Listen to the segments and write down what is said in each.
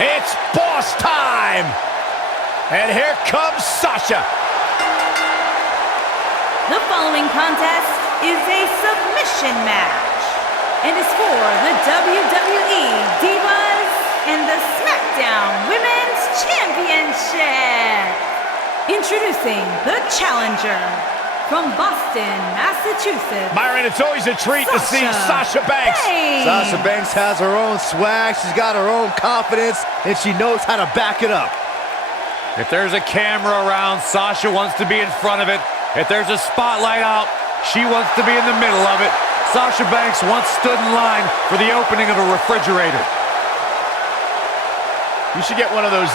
It's boss time! And here comes Sasha. The following contest is a submission match and is for the WWE Divas and the SmackDown Women's Championship. Introducing the challenger from Boston, Massachusetts. Myron, it's always a treat to see Sasha Banks. Sasha Banks has her own swag, she's got her own confidence, and she knows how to back it up. If there's a camera around, Sasha wants to be in front of it. If there's a spotlight out, she wants to be in the middle of it. Sasha Banks once stood in line for the opening of a refrigerator. You should get one of those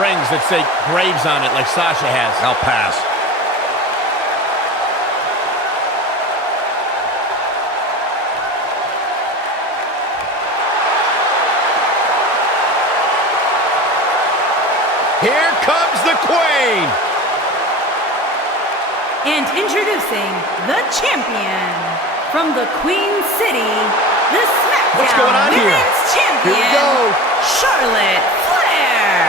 rings that say Graves on it like Sasha has. I'll pass. Here comes the Queen! And introducing the champion from the Queen City, the SmackDown What's going on here? Women's Champion, Here we go. Charlotte Flair.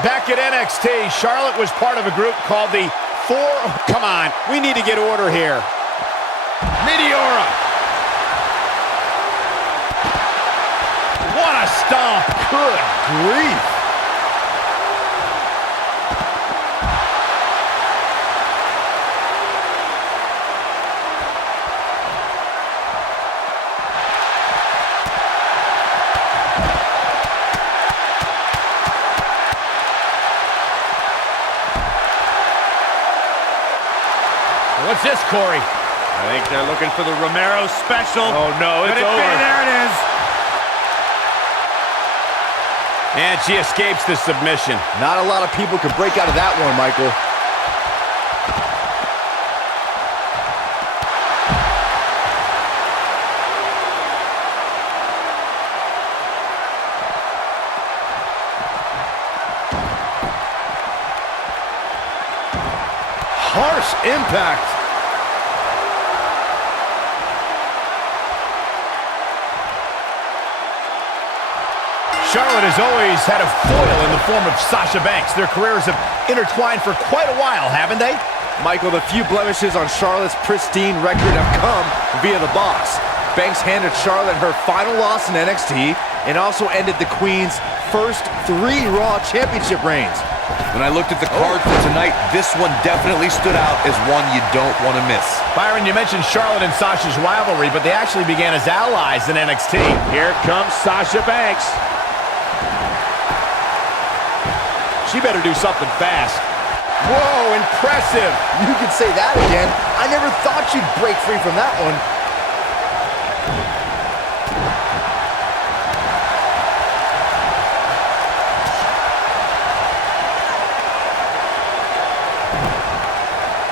Back at NXT, Charlotte was part of a group called the Four... Come on, we need to get order here. Meteora! What a stomp! Good grief! What's this, Corey? I think they're looking for the Romero special. Oh, no, it's over. There it is. And she escapes the submission. Not a lot of people could break out of that one, Michael. Harsh impact. Charlotte has always had a foil in the form of Sasha Banks. Their careers have intertwined for quite a while, haven't they? Michael, the few blemishes on Charlotte's pristine record have come via the boss. Banks handed Charlotte her final loss in NXT and also ended the Queen's first 3 Raw Championship reigns. When I looked at the card for tonight, this one definitely stood out as one you don't want to miss. Byron, you mentioned Charlotte and Sasha's rivalry, but they actually began as allies in NXT. Here comes Sasha Banks. She better do something fast. Whoa, impressive. You could say that again. I never thought you'd break free from that one.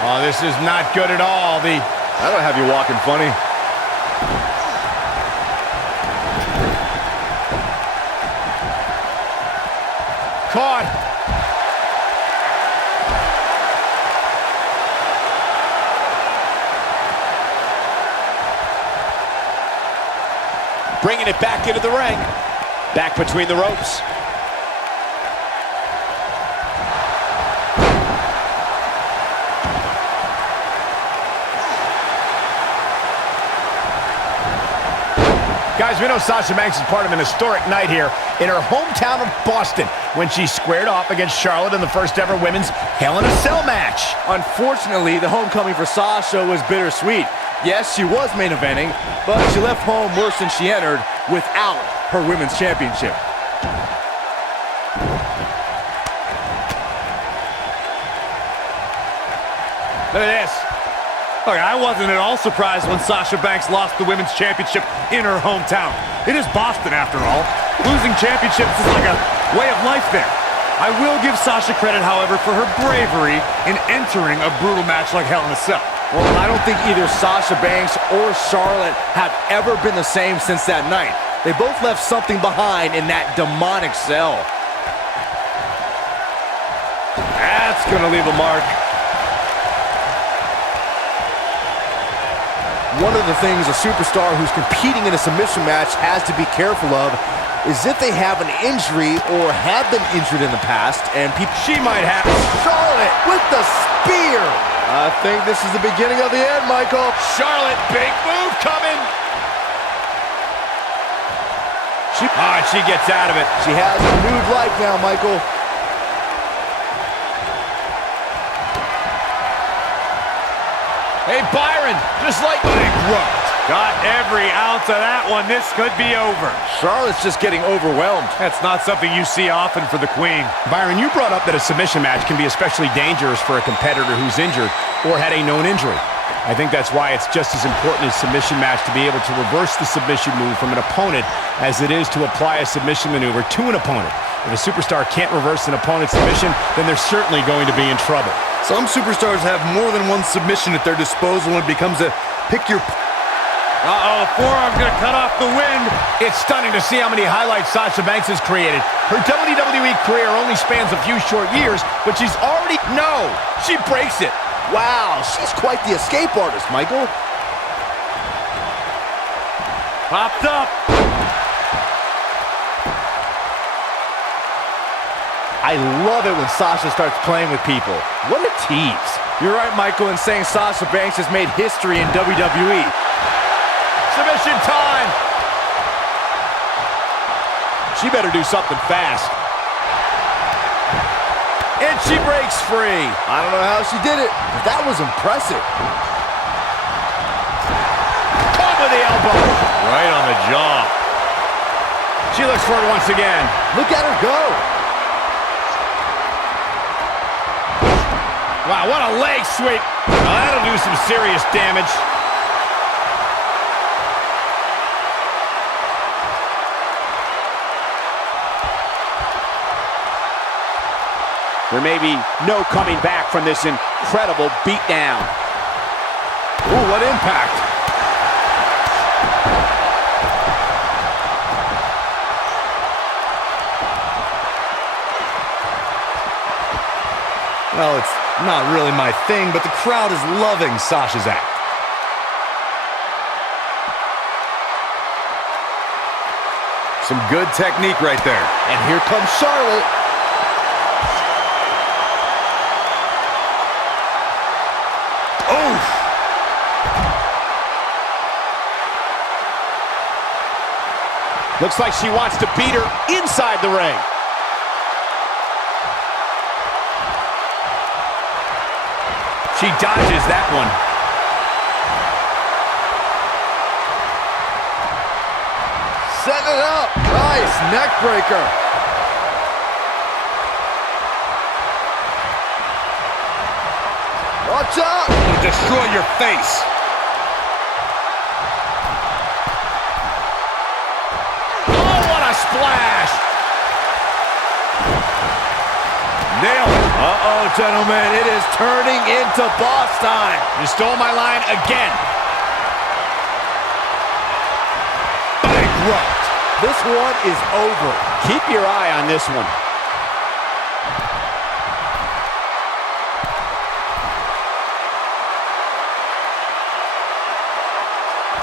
Oh, this is not good at all. That'll have you walking funny. Caught. Bringing it back into the ring. Back between the ropes. Guys, we know Sasha Banks is part of an historic night here in her hometown of Boston when she squared off against Charlotte in the first ever women's Hell in a Cell match. Unfortunately, the homecoming for Sasha was bittersweet. Yes, she was main eventing, but she left home worse than she entered without her women's championship. Look at this. Look, I wasn't at all surprised when Sasha Banks lost the Women's Championship in her hometown. It is Boston, after all. Losing championships is like a way of life there. I will give Sasha credit, however, for her bravery in entering a brutal match like Hell in a Cell. Well, I don't think either Sasha Banks or Charlotte have ever been the same since that night. They both left something behind in that demonic cell. That's gonna leave a mark. One of the things a superstar who's competing in a submission match has to be careful of is if they have an injury or have been injured in the past, and She might have. Charlotte with the spear. I think this is the beginning of the end, Michael. Charlotte, big move coming. She gets out of it. She has a renewed life now, Michael. Hey, Byron, just like bankrupt. Got every ounce of that one. This could be over. Charlotte's just getting overwhelmed. That's not something you see often for the Queen. Byron, you brought up that a submission match can be especially dangerous for a competitor who's injured or had a known injury. I think that's why it's just as important as submission match to be able to reverse the submission move from an opponent as it is to apply a submission maneuver to an opponent. If a superstar can't reverse an opponent's submission, then they're certainly going to be in trouble. Some superstars have more than one submission at their disposal, and it becomes a pick your... Uh-oh, forearm's gonna cut off the wind. It's stunning to see how many highlights Sasha Banks has created. Her WWE career only spans a few short years, but she's already... No! She breaks it. Wow, she's quite the escape artist, Michael. Popped up. I love it when Sasha starts playing with people. What a tease. You're right, Michael, in saying Sasha Banks has made history in WWE. Submission time. She better do something fast. And she breaks free. I don't know how she did it, but that was impressive. Caught with the elbow. Right on the jaw. She looks for it once again. Look at her go. Wow, what a leg sweep. Now that'll do some serious damage. There may be no coming back from this incredible beatdown. Ooh, what impact. Well, it's not really my thing, but the crowd is loving Sasha's act. Some good technique right there. And here comes Charlotte. Oof! Looks like she wants to beat her inside the ring. She dodges that one. Setting it up. Nice neck breaker. Watch out. It'll destroy your face. Oh, what a splash. Nailed it. Uh-oh, gentlemen. It is turning into boss time. You stole my line again. Bankrupt. This one is over. Keep your eye on this one.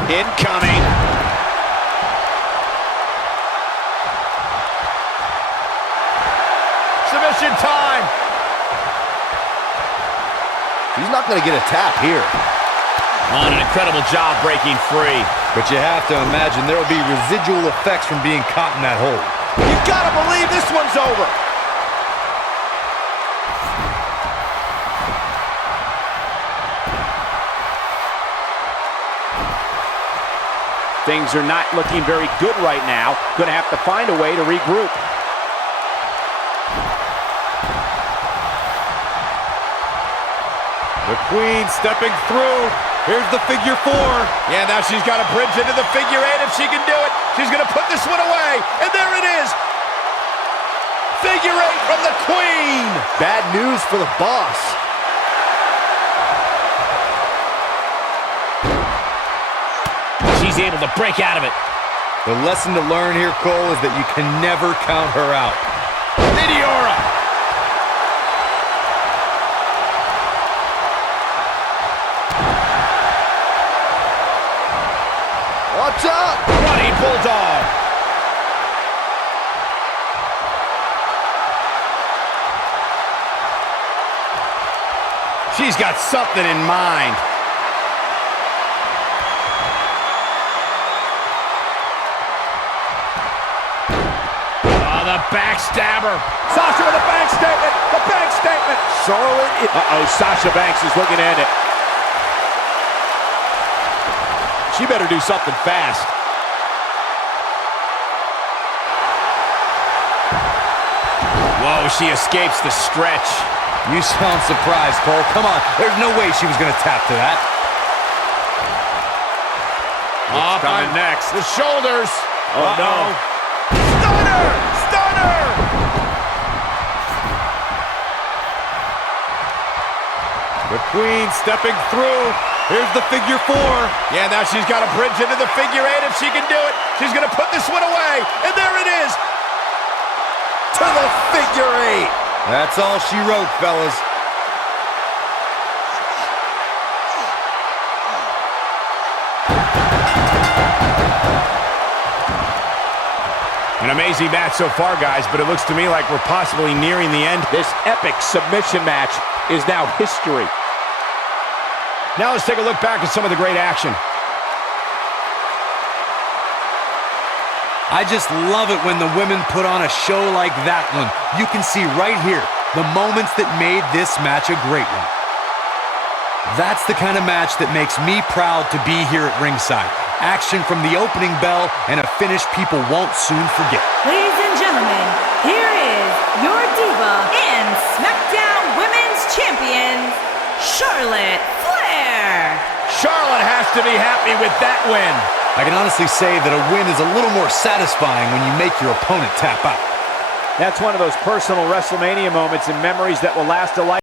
Incoming. Submission time. He's not going to get a tap here. On an incredible job breaking free. But you have to imagine there will be residual effects from being caught in that hole. You gotta believe this one's over. Things are not looking very good right now. Gonna have to find a way to regroup. The Queen stepping through. Here's the figure four. Yeah, now she's got a bridge into the figure eight if she can do it. She's gonna put this one away, and there it is. Figure eight from the Queen. Bad news for the boss. She's able to break out of it. The lesson to learn here, Cole, is that you can never count her out. Meteora. What's up? Running bulldog. She's got something in mind. Oh, the backstabber. Sasha with a bank statement. The bank statement. Charlotte. Uh-oh, Sasha Banks is looking to end it. She better do something fast. Whoa, she escapes the stretch. You sound surprised, Cole. Come on. There's no way she was going to tap to that. Up on next. The shoulders. Oh, no. Stunner! Stunner! The Queen stepping through. Here's the figure 4. Yeah, now she's got a bridge into the figure 8 if she can do it. She's going to put this one away. And there it is. To the figure 8. That's all she wrote, fellas. An amazing match so far, guys, but it looks to me like we're possibly nearing the end. This epic submission match is now history. Now let's take a look back at some of the great action. I just love it when the women put on a show like that one. You can see right here the moments that made this match a great one. That's the kind of match that makes me proud to be here at ringside. Action from the opening bell and a finish people won't soon forget. Ladies and gentlemen, here is your Diva and SmackDown Women's Champion, Charlotte Flair. Charlotte has to be happy with that win. I can honestly say that a win is a little more satisfying when you make your opponent tap out. That's one of those personal WrestleMania moments and memories that will last a lifetime.